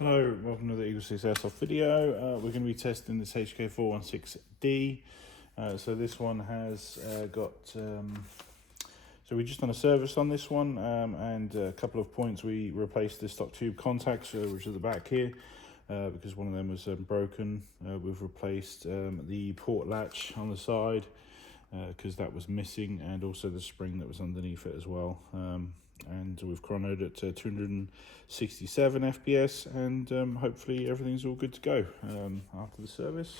Hello, welcome to the Eagle 6 Airsoft video. We're going to be testing this HK416D. So this one has so we just done a service on this one, and a couple of points we replaced the stock tube contacts, which are the back here, because one of them was broken. We've replaced the port latch on the side, because that was missing, and also the spring that was underneath it as well. And we've chronoed at 267 FPS, and hopefully everything's all good to go after the service.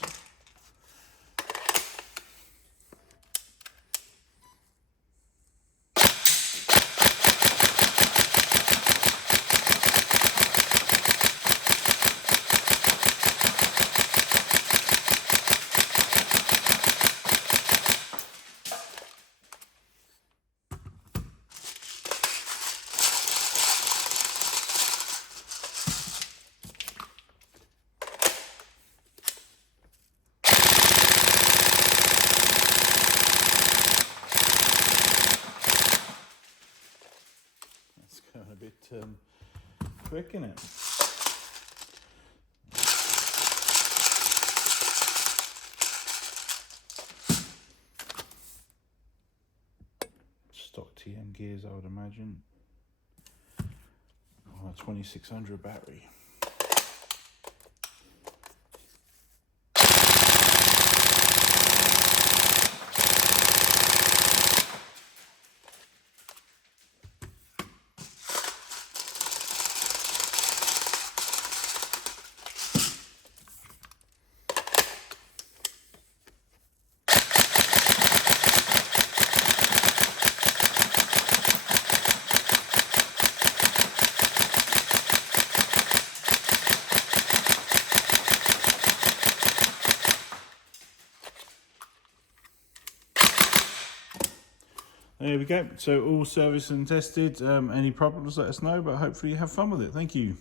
It's going a bit quick, isn't it? Stock TM gears, I would imagine. On a 2600 battery. There we go. So all serviced and tested. Any problems, let us know, but hopefully you have fun with it. Thank you.